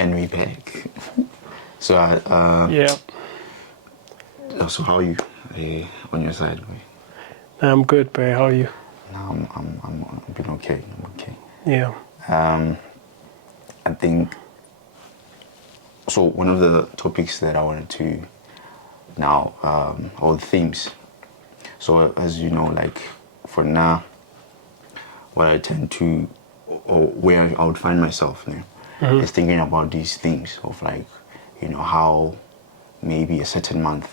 And we back. So, Yeah. So how are you on your side? I'm good, bro. How are you? No, I'm been okay. I'm okay. Yeah. I think so. One of the topics that I wanted to now, or the themes. So as you know, like for now, what I tend to, or where I would find myself now, is thinking about these themes of like, how maybe a certain month.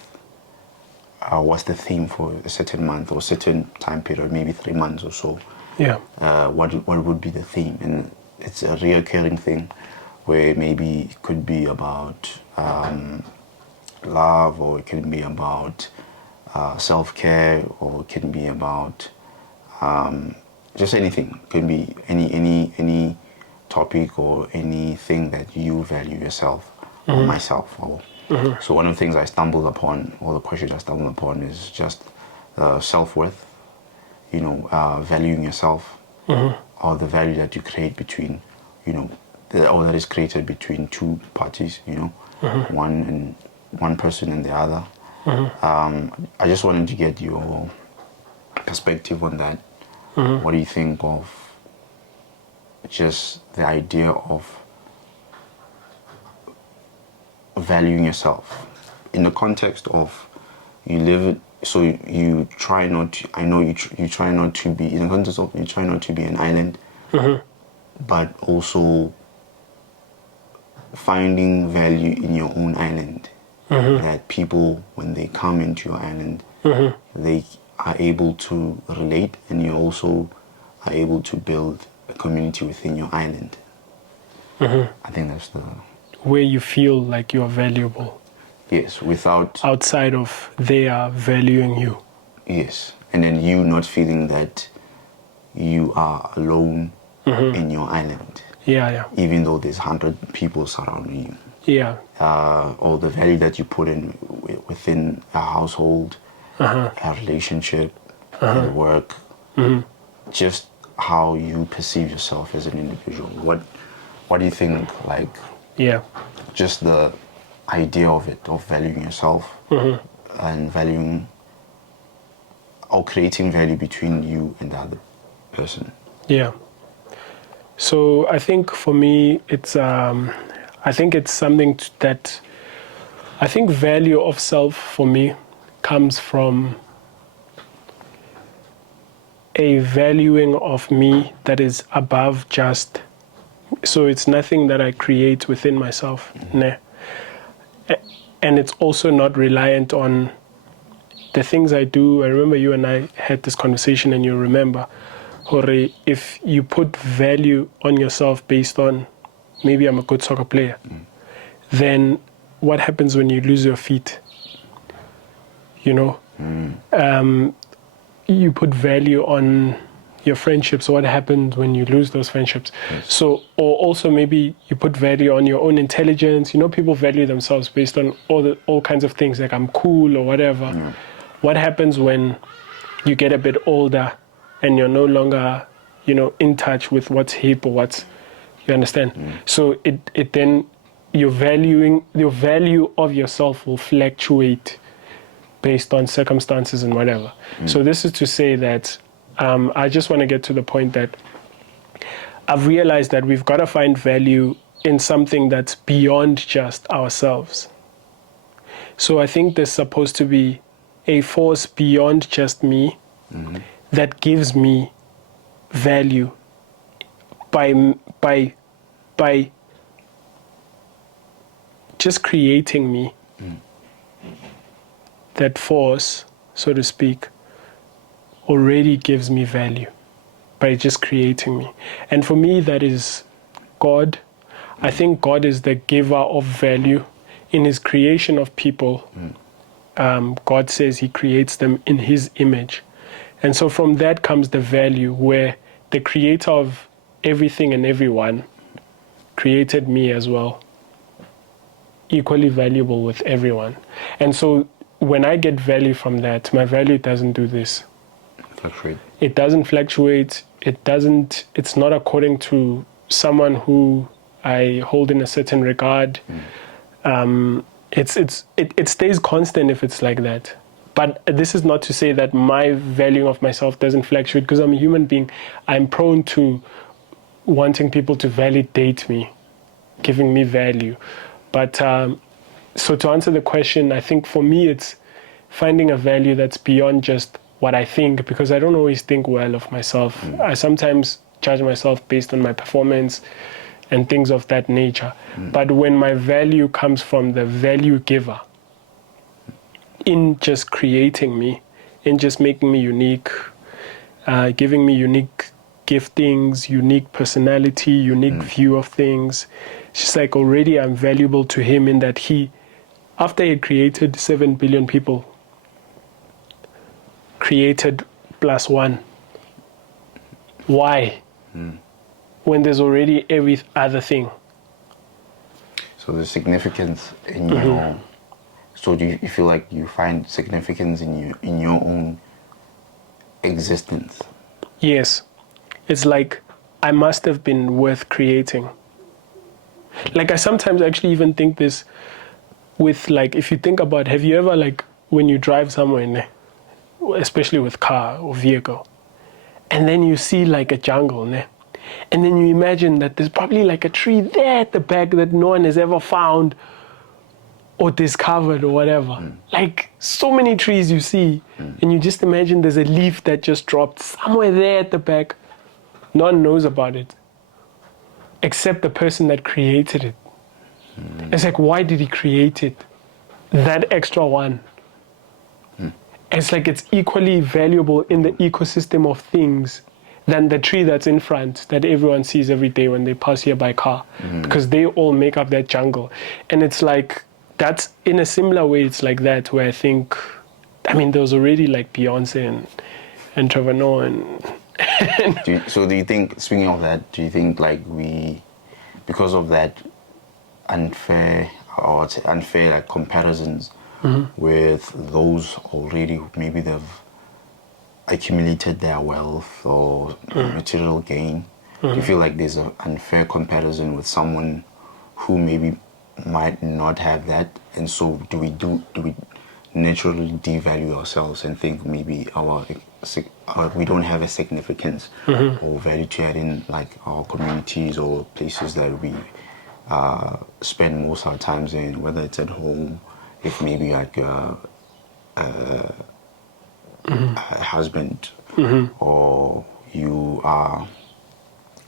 What's the theme for a certain month or certain time period, maybe 3 months or so? Yeah. What would be the theme? And it's a reoccurring thing where maybe it could be about love, or it can be about self-care, or it can be about just anything. It can be any topic or anything that you value yourself or myself. Or so one of the things I stumbled upon, or the questions I stumbled upon, is just self-worth. Valuing yourself, or the value that you create between, or that is created between two parties. One person and the other. I just wanted to get your perspective on that. What do you think of just the idea of valuing yourself in the context of you live, so you try not to, I know you try not to be, in the context of you try not to be an island, but also finding value in your own island, that people, when they come into your island, they are able to relate, and you also are able to build a community within your island. I think that's the... Where you feel like you are valuable. Yes, without... Outside of they are valuing you. Yes, and then you not feeling that you are alone in your island. Yeah. Even though there's 100 people surrounding you. Yeah. Or the value that you put in within a household, a relationship, at work, just how you perceive yourself as an individual. What do you think, like, just the idea of it, of valuing yourself and valuing or creating value between you and the other person? Yeah. So I think for me, it's something that I think value of self for me comes from a valuing of me that is above just, so it's nothing that I create within myself. And it's also not reliant on the things I do. I remember you and I had this conversation, and you remember, Hore, if you put value on yourself based on, maybe I'm a good soccer player, then what happens when you lose your feet? You put value on your friendships. What happens when you lose those friendships? Yes. So, or also maybe you put value on your own intelligence. People value themselves based on all kinds of things, like I'm cool or whatever. What happens when you get a bit older and you're no longer, in touch with what's hip or what's, you understand? So it then, your value of yourself will fluctuate based on circumstances and whatever. So this is to say that I just want to get to the point that I've realized that we've got to find value in something that's beyond just ourselves. So I think there's supposed to be a force beyond just me that gives me value by just creating me. That force, so to speak, already gives me value by just creating me. And for me, that is God. I think God is the giver of value in his creation of people. God says he creates them in his image. And so from that comes the value, where the creator of everything and everyone created me as well, equally valuable with everyone. And so when I get value from that, my value doesn't do this. Fluctuate. It doesn't fluctuate. It's not according to someone who I hold in a certain regard. It stays constant if it's like that. But this is not to say that my valuing of myself doesn't fluctuate, because I'm a human being. I'm prone to wanting people to validate me, giving me value. But so to answer the question, I think for me it's finding a value that's beyond just what I think, because I don't always think well of myself. I sometimes judge myself based on my performance and things of that nature. But when my value comes from the value giver, in just creating me, in just making me unique, giving me unique giftings, unique personality, unique view of things. It's just like already I'm valuable to him in that he, after he created 7 billion people, created +1. Why? When there's already every other thing. So the significance in your... So do you feel like you find significance in your own existence? Yes. It's like I must have been worth creating. Like I sometimes actually even think this with, like, if you think about, have you ever, like, when you drive somewhere, especially with car or vehicle, and then you see like a jungle, and then you imagine that there's probably like a tree there at the back that no one has ever found or discovered or whatever. Like so many trees you see, and you just imagine there's a leaf that just dropped somewhere there at the back. No one knows about it except the person that created it. It's like, why did he create it? That extra one. It's like it's equally valuable in the ecosystem of things than the tree that's in front that everyone sees every day when they pass here by car, because they all make up that jungle. And it's like, that's in a similar way, it's like that, where I think, I mean, there was already like Beyonce and Trevor Noah and So do you think, speaking of that, do you think like we, because of that unfair like comparisons with those already, maybe they've accumulated their wealth or material gain, do you feel like there's an unfair comparison with someone who maybe might not have that, and so do we naturally devalue ourselves and think maybe we don't have a significance or value to add in, like our communities or places that we spend most of our times in, whether it's at home, if maybe like a husband, or you are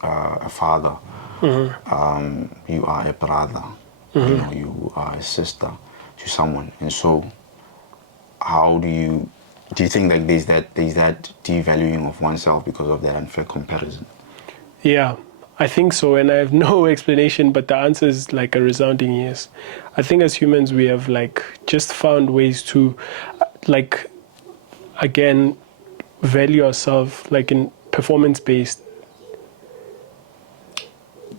a father, you are a brother, you know, you are a sister to someone. And so how do you think like there's that devaluing of oneself because of that unfair comparison? Yeah, I think so, and I have no explanation, but the answer is like a resounding yes. I think as humans we have like just found ways to like, again, value ourselves like in performance-based.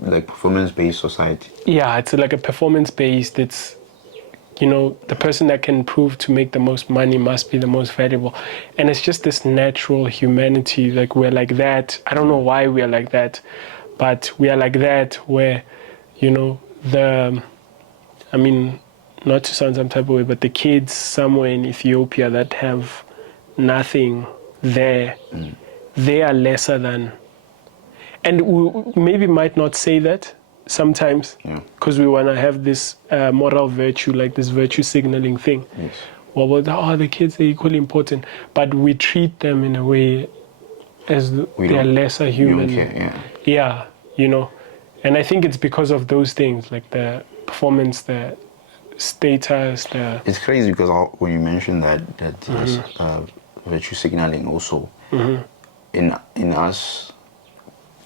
Like performance-based society? Yeah, it's like a performance-based, it's, you know, the person that can prove to make the most money must be the most valuable. And it's just this natural humanity, like we're like that. I don't know why we are like that, but we are like that where, you know, I mean, not to sound some type of way, but the kids somewhere in Ethiopia that have nothing there, they are lesser than. And we maybe might not say that sometimes, because we want to have this moral virtue, like this virtue signaling thing. Yes. Well, the kids are equally important, but we treat them in a way as they're lesser human. We don't care, Yeah, you know. And I think it's because of those things, like the performance, the status, the... It's crazy because when you mention that virtue signaling also, in us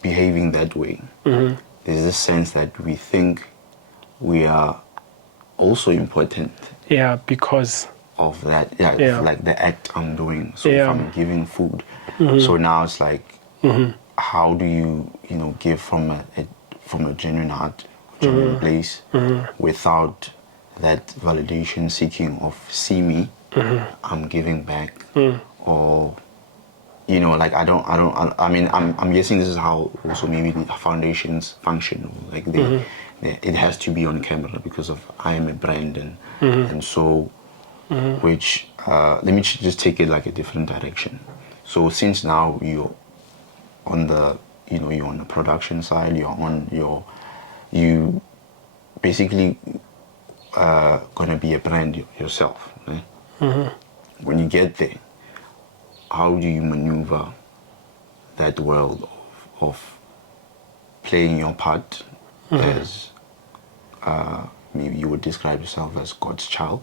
behaving that way, there's this sense that we think we are also important. Yeah, because of that, like the act I'm doing. So Yeah. if I'm giving food, so now it's like, how do you give from a genuine heart, genuine place, without that validation seeking of see me, I'm giving back, or you know, like I mean, I'm guessing this is how also maybe the foundations function. Like it has to be on camera because of I am a brand, and so which let me just take it like a different direction. So since now you're on the, you know, you're on the production side, you basically gonna be a brand yourself. Right? When you get there, how do you maneuver that world of playing your part as maybe you would describe yourself as God's child,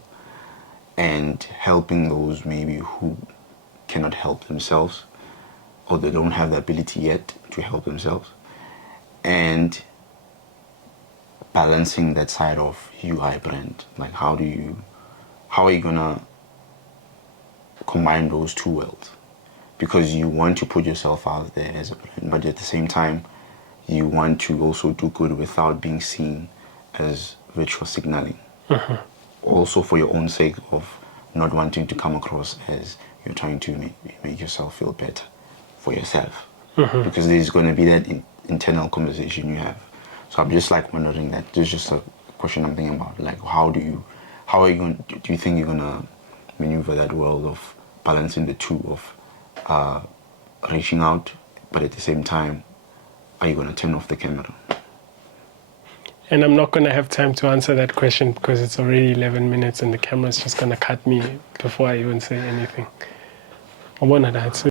and helping those maybe who cannot help themselves, or they don't have the ability yet to help themselves, and balancing that side of UI brand? Like how are you gonna combine those two worlds? Because you want to put yourself out there as a brand, but at the same time you want to also do good without being seen as virtual signaling. Also for your own sake of not wanting to come across as you're trying to make yourself feel better for yourself. Because there's going to be that internal conversation you have. So I'm just like wondering that. There's just a question I'm thinking about. Like how are you going, do you think you're going to maneuver that world of balancing the two of reaching out, but at the same time, are you going to turn off the camera? And I'm not going to have time to answer that question because it's already 11 minutes and the camera's just going to cut me before I even say anything. I wanted to answer.